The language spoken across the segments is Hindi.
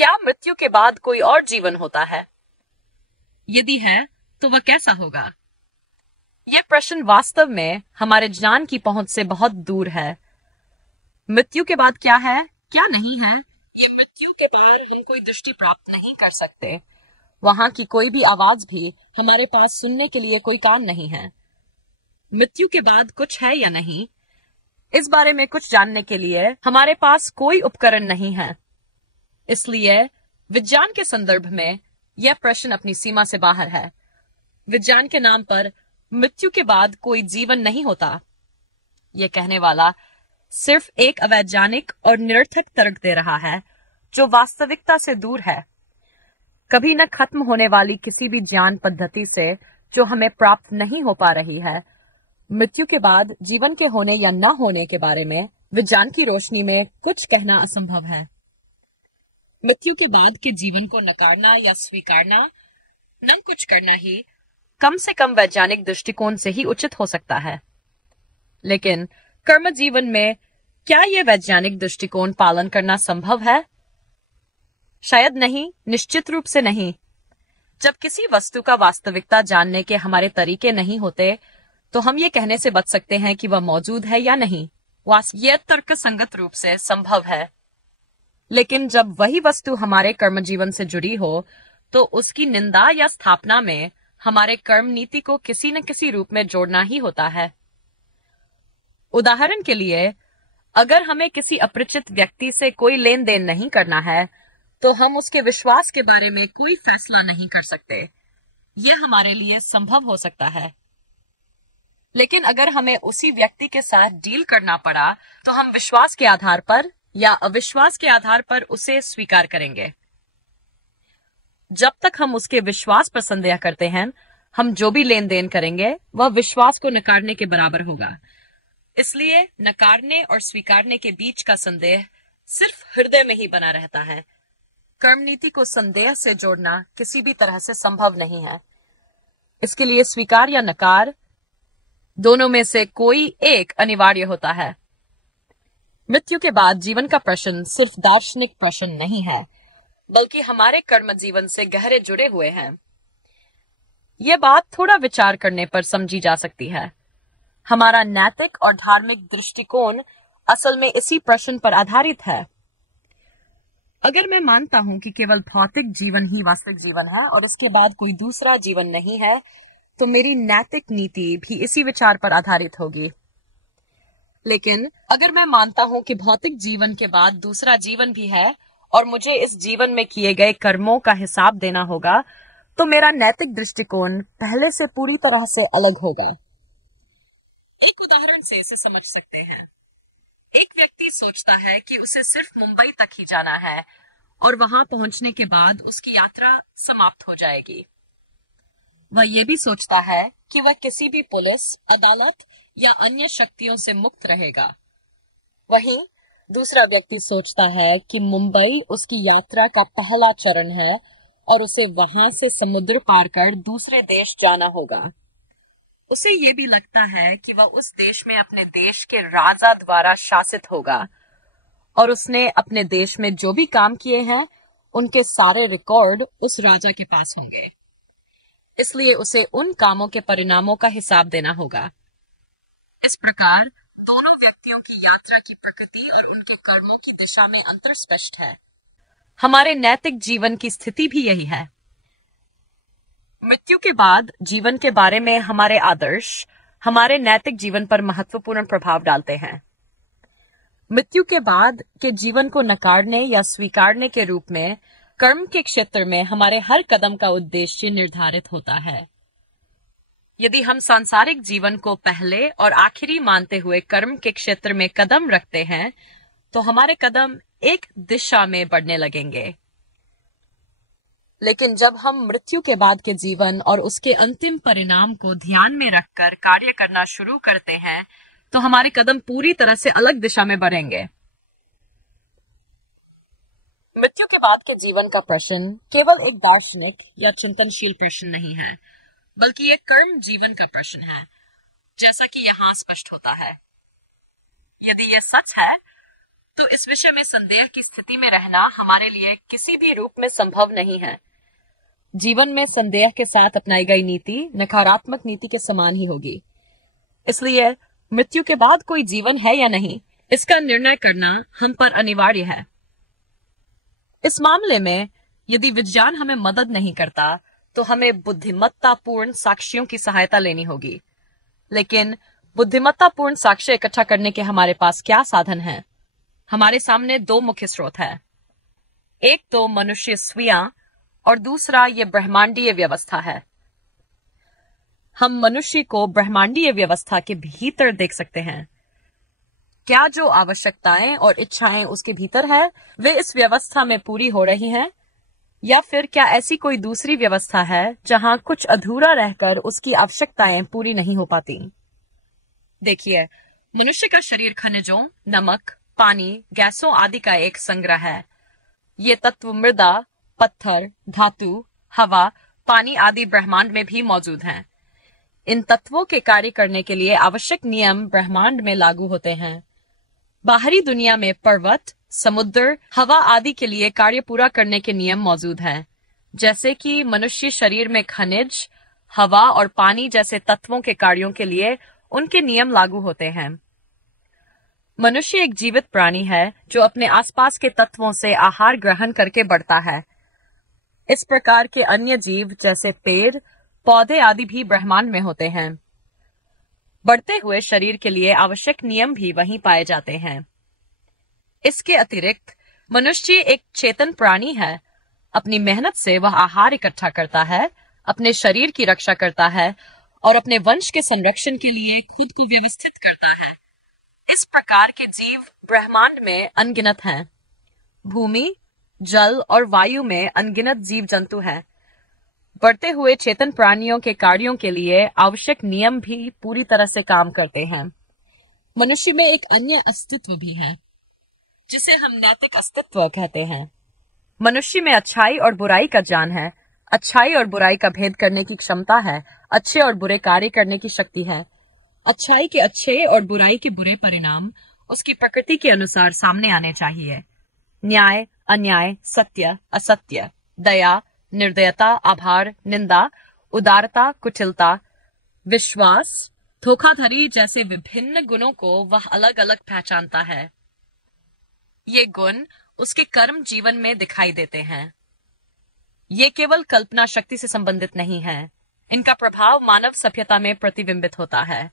क्या मृत्यु के बाद कोई और जीवन होता है? यदि है, तो वह कैसा होगा? यह प्रश्न वास्तव में हमारे ज्ञान की पहुंच से बहुत दूर है। मृत्यु के बाद क्या है, क्या नहीं है, ये मृत्यु के बाद हम कोई दृष्टि प्राप्त नहीं कर सकते। वहां की कोई भी आवाज भी हमारे पास सुनने के लिए कोई कान नहीं है। मृत्यु के बाद कुछ है या नहीं, इस बारे में कुछ जानने के लिए हमारे पास कोई उपकरण नहीं है। इसलिए विज्ञान के संदर्भ में यह प्रश्न अपनी सीमा से बाहर है। विज्ञान के नाम पर मृत्यु के बाद कोई जीवन नहीं होता, यह कहने वाला सिर्फ एक अवैज्ञानिक और निरर्थक तर्क दे रहा है जो वास्तविकता से दूर है। कभी न खत्म होने वाली किसी भी ज्ञान पद्धति से जो हमें प्राप्त नहीं हो पा रही है, मृत्यु के बाद जीवन के होने या न होने के बारे में विज्ञान की रोशनी में कुछ कहना असंभव है। मृत्यु के बाद के जीवन को नकारना या स्वीकारना, न कुछ करना ही कम से कम वैज्ञानिक दृष्टिकोण से ही उचित हो सकता है। लेकिन कर्म जीवन में क्या यह वैज्ञानिक दृष्टिकोण पालन करना संभव है? शायद नहीं, निश्चित रूप से नहीं। जब किसी वस्तु का वास्तविकता जानने के हमारे तरीके नहीं होते, तो हम ये कहने से बच सकते हैं कि वह मौजूद है या नहीं। यह तर्क संगत रूप से संभव है। लेकिन जब वही वस्तु हमारे कर्म जीवन से जुड़ी हो, तो उसकी निंदा या स्थापना में हमारे कर्म नीति को किसी न किसी रूप में जोड़ना ही होता है। उदाहरण के लिए, अगर हमें किसी अपरिचित व्यक्ति से कोई लेन देन नहीं करना है, तो हम उसके विश्वास के बारे में कोई फैसला नहीं कर सकते। यह हमारे लिए संभव हो सकता है। लेकिन अगर हमें उसी व्यक्ति के साथ डील करना पड़ा, तो हम विश्वास के आधार पर या अविश्वास के आधार पर उसे स्वीकार करेंगे। जब तक हम उसके विश्वास पर संदेह करते हैं, हम जो भी लेन देन करेंगे वह विश्वास को नकारने के बराबर होगा। इसलिए नकारने और स्वीकारने के बीच का संदेह सिर्फ हृदय में ही बना रहता है। कर्म नीति को संदेह से जोड़ना किसी भी तरह से संभव नहीं है। इसके लिए स्वीकार या नकार, दोनों में से कोई एक अनिवार्य होता है। मृत्यु के बाद जीवन का प्रश्न सिर्फ दार्शनिक प्रश्न नहीं है, बल्कि हमारे कर्म जीवन से गहरे जुड़े हुए हैं। यह बात थोड़ा विचार करने पर समझी जा सकती है। हमारा नैतिक और धार्मिक दृष्टिकोण असल में इसी प्रश्न पर आधारित है। अगर मैं मानता हूं कि केवल भौतिक जीवन ही वास्तविक जीवन है और इसके बाद कोई दूसरा जीवन नहीं है, तो मेरी नैतिक नीति भी इसी विचार पर आधारित होगी। लेकिन अगर मैं मानता हूं कि भौतिक जीवन के बाद दूसरा जीवन भी है और मुझे इस जीवन में किए गए कर्मों का हिसाब देना होगा, तो मेरा नैतिक दृष्टिकोण पहले से पूरी तरह से अलग होगा। एक उदाहरण से इसे समझ सकते हैं। एक व्यक्ति सोचता है कि उसे सिर्फ मुंबई तक ही जाना है और वहां पहुंचने के बाद उसकी यात्रा समाप्त हो जाएगी। वह यह भी सोचता है कि वह किसी भी पुलिस, अदालत या अन्य शक्तियों से मुक्त रहेगा। वहीं दूसरा व्यक्ति सोचता है कि मुंबई उसकी यात्रा का पहला चरण है और उसे वहां से समुद्र पार कर दूसरे देश जाना होगा। उसे ये भी लगता है कि वह उस देश में अपने देश के राजा द्वारा शासित होगा और उसने अपने देश में जो भी काम किए हैं, उनके सारे रिकॉर्ड उस राजा के पास होंगे। इसलिए उसे उन कामों के परिणामों का हिसाब देना होगा। इस प्रकार दोनों व्यक्तियों की यात्रा की प्रकृति और उनके कर्मों की दिशा में अंतर स्पष्ट है। हमारे नैतिक जीवन की स्थिति भी यही है। मृत्यु के बाद जीवन के बारे में हमारे आदर्श हमारे नैतिक जीवन पर महत्वपूर्ण प्रभाव डालते हैं। मृत्यु के बाद के जीवन को नकारने या स्वीकारने के रूप में कर्म के क्षेत्र में हमारे हर कदम का उद्देश्य निर्धारित होता है। यदि हम सांसारिक जीवन को पहले और आखिरी मानते हुए कर्म के क्षेत्र में कदम रखते हैं, तो हमारे कदम एक दिशा में बढ़ने लगेंगे। लेकिन जब हम मृत्यु के बाद के जीवन और उसके अंतिम परिणाम को ध्यान में रखकर कार्य करना शुरू करते हैं, तो हमारे कदम पूरी तरह से अलग दिशा में बढ़ेंगे। मृत्यु के बाद के जीवन का प्रश्न केवल एक दार्शनिक या चिंतनशील प्रश्न नहीं है, बल्कि एक कर्म जीवन का प्रश्न है, जैसा कि यहाँ स्पष्ट होता है। यदि यह सच है, तो इस विषय में संदेह की स्थिति में रहना हमारे लिए किसी भी रूप में संभव नहीं है। जीवन में संदेह के साथ अपनाई गई नीति नकारात्मक नीति के समान ही होगी। इसलिए मृत्यु के बाद कोई जीवन है या नहीं, इसका निर्णय करना हम पर अनिवार्य है। इस मामले में यदि विज्ञान हमें मदद नहीं करता तो हमें बुद्धिमत्तापूर्ण साक्ष्यों की सहायता लेनी होगी। लेकिन बुद्धिमत्तापूर्ण साक्ष्य इकट्ठा करने के हमारे पास क्या साधन हैं? हमारे सामने दो मुख्य स्रोत हैं। एक तो मनुष्य स्वयं और दूसरा ये ब्रह्मांडीय व्यवस्था है। हम मनुष्य को ब्रह्मांडीय व्यवस्था के भीतर देख सकते हैं। क्या जो आवश्यकताएं और इच्छाएं उसके भीतर है वे इस व्यवस्था में पूरी हो रही हैं? या फिर क्या ऐसी कोई दूसरी व्यवस्था है जहां कुछ अधूरा रहकर उसकी आवश्यकताएं पूरी नहीं हो पाती? देखिए, मनुष्य का शरीर खनिजों, नमक, पानी, गैसों आदि का एक संग्रह है। ये तत्व मृदा, पत्थर, धातु, हवा, पानी आदि ब्रह्मांड में भी मौजूद हैं। इन तत्वों के कार्य करने के लिए आवश्यक नियम ब्रह्मांड में लागू होते हैं। बाहरी दुनिया में पर्वत, समुद्र, हवा आदि के लिए कार्य पूरा करने के नियम मौजूद हैं, जैसे कि मनुष्य शरीर में खनिज, हवा और पानी जैसे तत्वों के कार्यों के लिए उनके नियम लागू होते हैं। मनुष्य एक जीवित प्राणी है जो अपने आसपास के तत्वों से आहार ग्रहण करके बढ़ता है। इस प्रकार के अन्य जीव जैसे पेड़, पौधे आदि भी ब्रह्मांड में होते हैं। बढ़ते हुए शरीर के लिए आवश्यक नियम भी वहीं पाए जाते हैं। इसके अतिरिक्त मनुष्य एक चेतन प्राणी है। अपनी मेहनत से वह आहार इकट्ठा करता है, अपने शरीर की रक्षा करता है और अपने वंश के संरक्षण के लिए खुद को व्यवस्थित करता है। इस प्रकार के जीव ब्रह्मांड में अनगिनत हैं। भूमि, जल और वायु में अनगिनत जीव जंतु हैं। बढ़ते हुए चेतन प्राणियों के कार्यों के लिए आवश्यक नियम भी पूरी तरह से काम करते हैं। मनुष्य में एक अन्य अस्तित्व भी है जिसे हम नैतिक अस्तित्व कहते हैं। मनुष्य में अच्छाई और बुराई का ज्ञान है, अच्छाई और बुराई का भेद करने की क्षमता है, अच्छे और बुरे कार्य करने की शक्ति है। अच्छाई के अच्छे और बुराई के बुरे परिणाम उसकी प्रकृति के अनुसार सामने आने चाहिए। न्याय, अन्याय, सत्य, असत्य, दया, निर्दयता, आभार, निंदा, उदारता, कुटिलता, विश्वास, धोखाधड़ी जैसे विभिन्न गुणों को वह अलग अलग पहचानता है। ये गुण उसके कर्म जीवन में दिखाई देते हैं। ये केवल कल्पना शक्ति से संबंधित नहीं है, इनका प्रभाव मानव सभ्यता में प्रतिबिंबित होता है।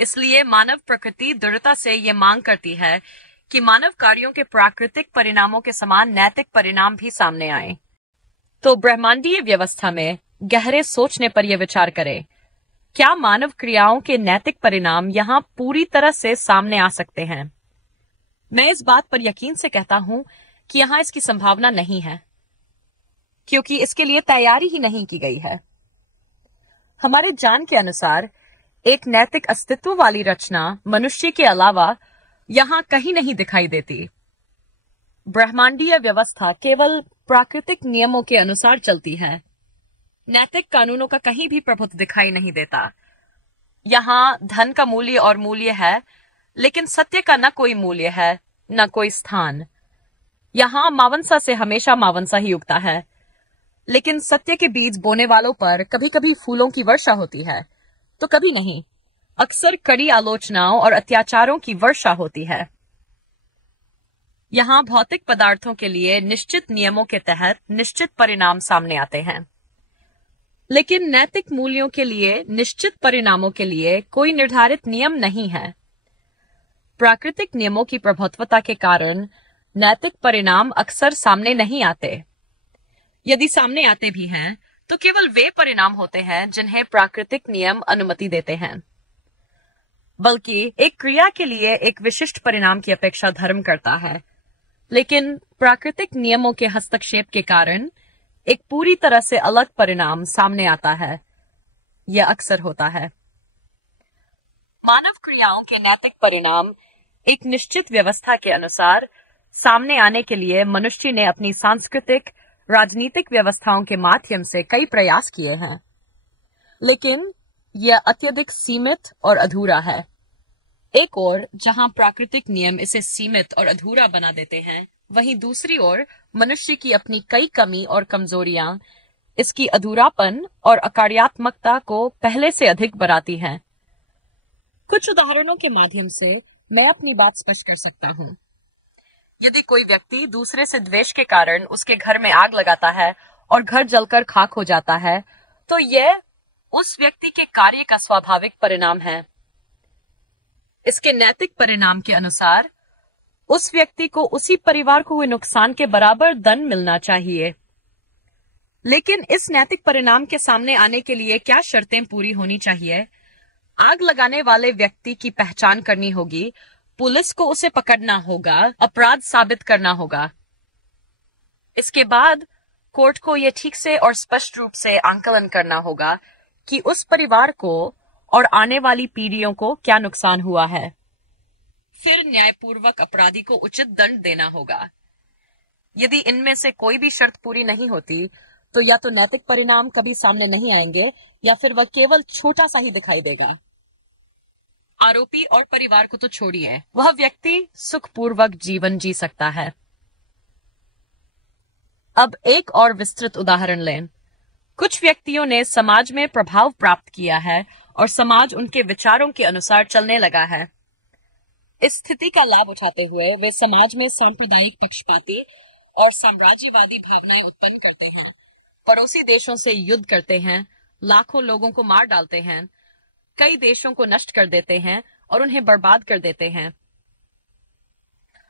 इसलिए मानव प्रकृति दृढ़ता से ये मांग करती है कि मानव कार्यों के प्राकृतिक परिणामों के समान नैतिक परिणाम भी सामने आए। तो ब्रह्मांडीय व्यवस्था में गहरे सोचने पर यह विचार करें, क्या मानव क्रियाओं के नैतिक परिणाम यहाँ पूरी तरह से सामने आ सकते हैं? मैं इस बात पर यकीन से कहता हूं कि यहां इसकी संभावना नहीं है, क्योंकि इसके लिए तैयारी ही नहीं की गई है। हमारे ज्ञान के अनुसार एक नैतिक अस्तित्व वाली रचना मनुष्य के अलावा यहां कहीं नहीं दिखाई देती। ब्रह्मांडीय व्यवस्था केवल प्राकृतिक नियमों के अनुसार चलती है। नैतिक कानूनों का कहीं भी प्रभुत्व दिखाई नहीं देता। यहाँ धन का मूल्य और मूल्य है, लेकिन सत्य का न कोई मूल्य है न कोई स्थान। यहाँ मावंसा से हमेशा मावंसा ही उगता है, लेकिन सत्य के बीज बोने वालों पर कभी कभी फूलों की वर्षा होती है तो कभी नहीं। अक्सर कड़ी आलोचनाओं और अत्याचारों की वर्षा होती है। यहाँ भौतिक पदार्थों के लिए निश्चित नियमों के तहत निश्चित परिणाम सामने आते हैं, लेकिन नैतिक मूल्यों के लिए निश्चित परिणामों के लिए कोई निर्धारित नियम नहीं है। प्राकृतिक नियमों की प्रभुत्वता के कारण नैतिक परिणाम अक्सर सामने नहीं आते। यदि सामने आते भी हैं, तो केवल वे परिणाम होते हैं जिन्हें प्राकृतिक नियम अनुमति देते हैं। बल्कि एक क्रिया के लिए एक विशिष्ट परिणाम की अपेक्षा धर्म करता है, लेकिन प्राकृतिक नियमों के हस्तक्षेप के कारण एक पूरी तरह से अलग परिणाम सामने आता है। यह अक्सर होता है। मानव क्रियाओं के नैतिक परिणाम एक निश्चित व्यवस्था के अनुसार सामने आने के लिए मनुष्य ने अपनी सांस्कृतिक, राजनीतिक व्यवस्थाओं के माध्यम से कई प्रयास किए हैं, लेकिन यह अत्यधिक सीमित और अधूरा है। एक ओर जहां प्राकृतिक नियम इसे सीमित और अधूरा बना देते हैं, वहीं दूसरी ओर मनुष्य की अपनी कई कमी और कमजोरियां इसकी अधूरापन और अकार्यात्मकता को पहले से अधिक बढ़ाती हैं। कुछ उदाहरणों के माध्यम से मैं अपनी बात स्पष्ट कर सकता हूं। यदि कोई व्यक्ति दूसरे से द्वेष के कारण उसके घर में आग लगाता है और घर जलकर खाक हो जाता है, तो यह उस व्यक्ति के कार्य का स्वाभाविक परिणाम है। इसके नैतिक परिणाम के अनुसार उस व्यक्ति को उसी परिवार को हुए नुकसान के बराबर दंड मिलना चाहिए। लेकिन इस नैतिक परिणाम के सामने आने के लिए क्या शर्तें पूरी होनी चाहिए? आग लगाने वाले व्यक्ति की पहचान करनी होगी, पुलिस को उसे पकड़ना होगा, अपराध साबित करना होगा। इसके बाद कोर्ट को यह ठीक से और स्पष्ट रूप से आंकलन करना होगा कि उस परिवार को और आने वाली पीढ़ियों को क्या नुकसान हुआ है। फिर न्यायपूर्वक अपराधी को उचित दंड देना होगा। यदि इनमें से कोई भी शर्त पूरी नहीं होती, तो या तो नैतिक परिणाम कभी सामने नहीं आएंगे या फिर वह केवल छोटा सा ही दिखाई देगा। आरोपी और परिवार को तो छोड़िए, वह व्यक्ति सुखपूर्वक जीवन जी सकता है। अब एक और विस्तृत उदाहरण लें। कुछ व्यक्तियों ने समाज में प्रभाव प्राप्त किया है और समाज उनके विचारों के अनुसार चलने लगा है। इस स्थिति का लाभ उठाते हुए वे समाज में सांप्रदायिक पक्षपाती और साम्राज्यवादी भावनाएं उत्पन्न करते हैं, पड़ोसी देशों से युद्ध करते हैं, लाखों लोगों को मार डालते हैं, कई देशों को नष्ट कर देते हैं और उन्हें बर्बाद कर देते हैं,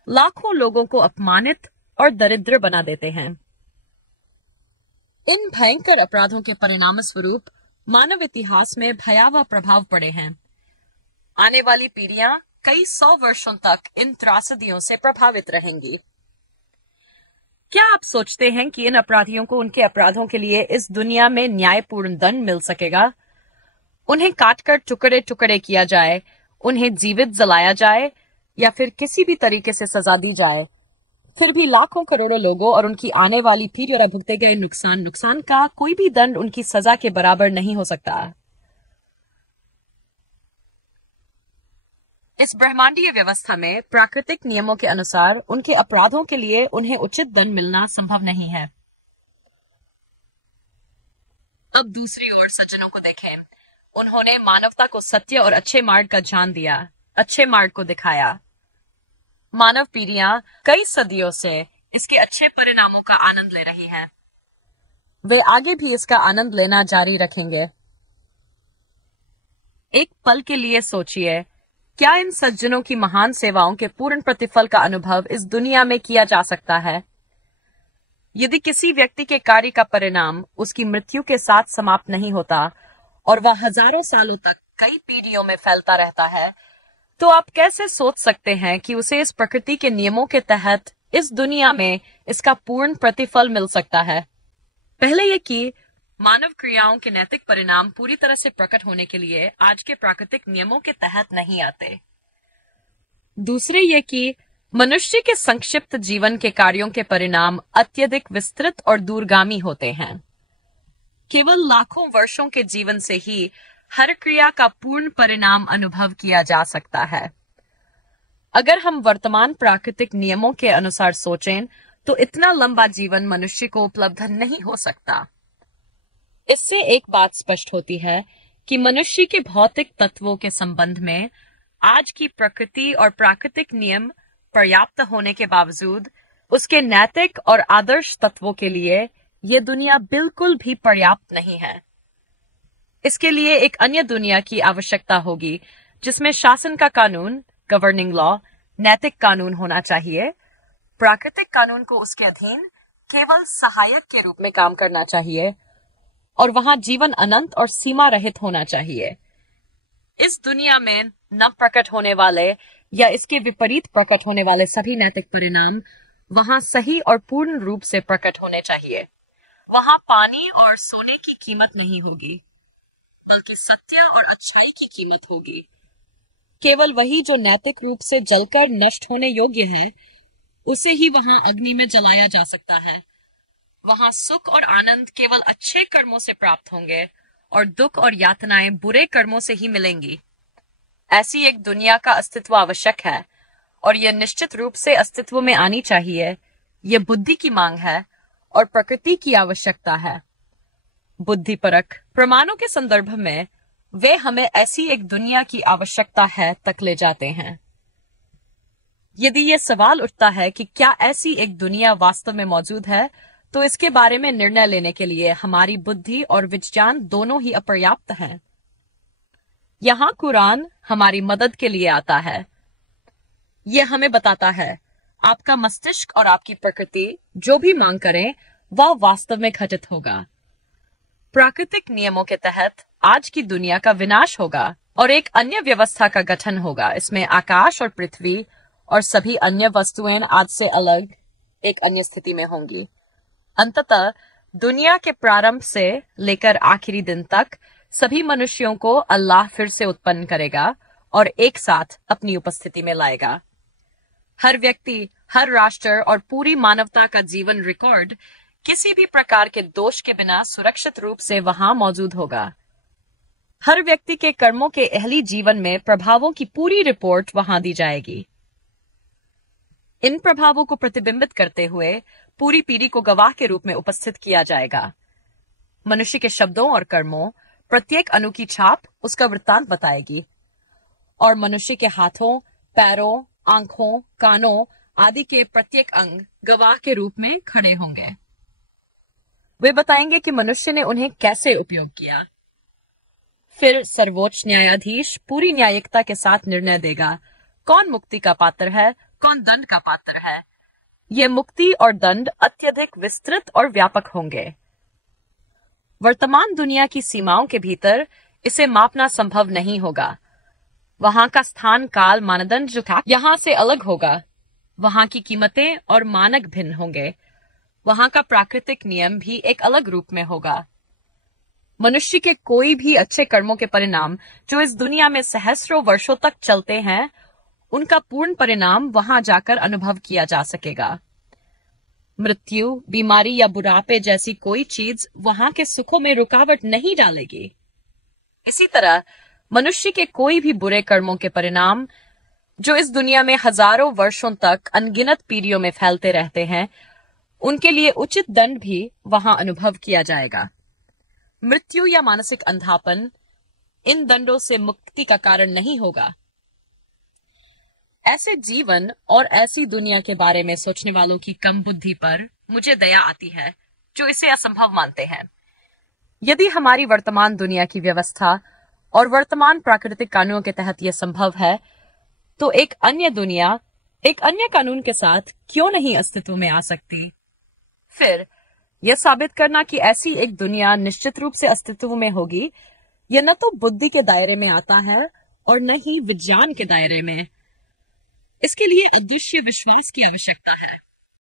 लाखों लोगों को अपमानित और दरिद्र बना देते हैं। इन भयंकर अपराधों के परिणाम स्वरूप मानव इतिहास में भयावह प्रभाव पड़े हैं। आने वाली पीढ़ियां कई 100 वर्षों तक इन त्रासदियों से प्रभावित रहेंगी। क्या आप सोचते हैं कि इन अपराधियों को उनके अपराधों के लिए इस दुनिया में न्यायपूर्ण दंड मिल सकेगा? उन्हें काटकर टुकड़े टुकड़े किया जाए, उन्हें जीवित जलाया जाए या फिर किसी भी तरीके से सजा दी जाए, फिर भी लाखों करोड़ों लोगों और उनकी आने वाली पीढ़ी और भुगते गए नुकसान का कोई भी दंड उनकी सजा के बराबर नहीं हो सकता। इस ब्रह्मांडीय व्यवस्था में प्राकृतिक नियमों के अनुसार उनके अपराधों के लिए उन्हें उचित दंड मिलना संभव नहीं है। अब दूसरी ओर सज्जनों को देखें। उन्होंने मानवता को सत्य और अच्छे मार्ग का ज्ञान दिया, अच्छे मार्ग को दिखाया। मानव पीढ़ियां कई सदियों से इसके अच्छे परिणामों का आनंद ले रही हैं। वे आगे भी इसका आनंद लेना जारी रखेंगे। एक पल के लिए सोचिए, क्या इन सज्जनों की महान सेवाओं के पूर्ण प्रतिफल का अनुभव इस दुनिया में किया जा सकता है? यदि किसी व्यक्ति के कार्य का परिणाम उसकी मृत्यु के साथ समाप्त नहीं होता और वह हजारों सालों तक कई पीढ़ियों में फैलता रहता है, तो आप कैसे सोच सकते हैं कि उसे इस प्रकृति के नियमों के तहत इस दुनिया में इसका पूर्ण प्रतिफल मिल सकता है? पहले ये कि मानव क्रियाओं के नैतिक परिणाम पूरी तरह से प्रकट होने के लिए आज के प्राकृतिक नियमों के तहत नहीं आते। दूसरे ये कि मनुष्य के संक्षिप्त जीवन के कार्यों के परिणाम अत्यधिक विस्तृत और दूरगामी होते हैं। केवल लाखों वर्षों के जीवन से ही हर क्रिया का पूर्ण परिणाम अनुभव किया जा सकता है। अगर हम वर्तमान प्राकृतिक नियमों के अनुसार सोचें, तो इतना लंबा जीवन मनुष्य को उपलब्ध नहीं हो सकता। इससे एक बात स्पष्ट होती है कि मनुष्य के भौतिक तत्वों के संबंध में आज की प्रकृति और प्राकृतिक नियम पर्याप्त होने के बावजूद उसके नैतिक और आदर्श तत्वों के लिए यह दुनिया बिल्कुल भी पर्याप्त नहीं है। इसके लिए एक अन्य दुनिया की आवश्यकता होगी, जिसमें शासन का कानून, गवर्निंग लॉ, नैतिक कानून होना चाहिए। प्राकृतिक कानून को उसके अधीन केवल सहायक के रूप में काम करना चाहिए और वहां जीवन अनंत और सीमा रहित होना चाहिए। इस दुनिया में न प्रकट होने वाले या इसके विपरीत प्रकट होने वाले सभी नैतिक परिणाम वहां सही और पूर्ण रूप से प्रकट होने चाहिए। वहां पानी और सोने की कीमत नहीं होगी, बल्कि सत्य और अच्छाई की कीमत होगी। केवल वही जो नैतिक रूप से जलकर नष्ट होने योग्य है, उसे ही वहां अग्नि में जलाया जा सकता है। वहां सुख और आनंद केवल अच्छे कर्मों से प्राप्त होंगे और दुख और यातनाएं बुरे कर्मों से ही मिलेंगी। ऐसी एक दुनिया का अस्तित्व आवश्यक है और यह निश्चित रूप से अस्तित्व में आनी चाहिए। यह बुद्धि की मांग है और प्रकृति की आवश्यकता है। बुद्धिपरक प्रमाणों के संदर्भ में वे हमें ऐसी एक दुनिया की आवश्यकता है तक ले जाते हैं। यदि यह सवाल उठता है कि क्या ऐसी एक दुनिया वास्तव में मौजूद है, तो इसके बारे में निर्णय लेने के लिए हमारी बुद्धि और विज्ञान दोनों ही अपर्याप्त हैं। यहाँ कुरान हमारी मदद के लिए आता है। यह हमें बताता है आपका मस्तिष्क और आपकी प्रकृति जो भी मांग करें वह वास्तव में घटित होगा। प्राकृतिक नियमों के तहत आज की दुनिया का विनाश होगा और एक अन्य व्यवस्था का गठन होगा। इसमें आकाश और पृथ्वी और सभी अन्य वस्तुएं आज से अलग एक अन्य स्थिति में होंगी। अंततः दुनिया के प्रारंभ से लेकर आखिरी दिन तक सभी मनुष्यों को अल्लाह फिर से उत्पन्न करेगा और एक साथ अपनी उपस्थिति में लाएगा। हर व्यक्ति, हर राष्ट्र और पूरी मानवता का जीवन रिकॉर्ड किसी भी प्रकार के दोष के बिना सुरक्षित रूप से वहां मौजूद होगा। हर व्यक्ति के कर्मों के अहली जीवन में प्रभावों की पूरी रिपोर्ट वहां दी जाएगी। इन प्रभावों को प्रतिबिंबित करते हुए पूरी पीढ़ी को गवाह के रूप में उपस्थित किया जाएगा। मनुष्य के शब्दों और कर्मों, प्रत्येक अणु की छाप उसका वृत्तांत बताएगी और मनुष्य के हाथों, पैरों, आंखों, कानों आदि के प्रत्येक अंग गवाह के रूप में खड़े होंगे। वे बताएंगे कि मनुष्य ने उन्हें कैसे उपयोग किया। फिर सर्वोच्च न्यायाधीश पूरी न्यायिकता के साथ निर्णय देगा कौन मुक्ति का पात्र है, कौन दंड का पात्र है। ये मुक्ति और दंड अत्यधिक विस्तृत और व्यापक होंगे। वर्तमान दुनिया की सीमाओं के भीतर इसे मापना संभव नहीं होगा। वहां का स्थान काल मानदंड जो था यहां से अलग होगा। वहां की कीमतें और मानक भिन्न होंगे। वहां का प्राकृतिक नियम भी एक अलग रूप में होगा। मनुष्य के कोई भी अच्छे कर्मों के परिणाम जो इस दुनिया में सहस्रों वर्षों तक चलते हैं, उनका पूर्ण परिणाम वहां जाकर अनुभव किया जा सकेगा। मृत्यु, बीमारी या बुढ़ापे जैसी कोई चीज वहां के सुखों में रुकावट नहीं डालेगी। इसी तरह मनुष्य के कोई भी बुरे कर्मों के परिणाम जो इस दुनिया में हजारों वर्षों तक अनगिनत पीढ़ियों में फैलते रहते हैं, उनके लिए उचित दंड भी वहां अनुभव किया जाएगा। मृत्यु या मानसिक अंधापन इन दंडों से मुक्ति का कारण नहीं होगा। ऐसे जीवन और ऐसी दुनिया के बारे में सोचने वालों की कम बुद्धि पर मुझे दया आती है जो इसे असंभव मानते हैं। यदि हमारी वर्तमान दुनिया की व्यवस्था और वर्तमान प्राकृतिक कानूनों के तहत यह संभव है, तो एक अन्य दुनिया एक अन्य कानून के साथ क्यों नहीं अस्तित्व में आ सकती? फिर यह साबित करना कि ऐसी एक दुनिया निश्चित रूप से अस्तित्व में होगी, यह न तो बुद्धि के दायरे में आता है और न ही विज्ञान के दायरे में। इसके लिए अदृश्य विश्वास की आवश्यकता है।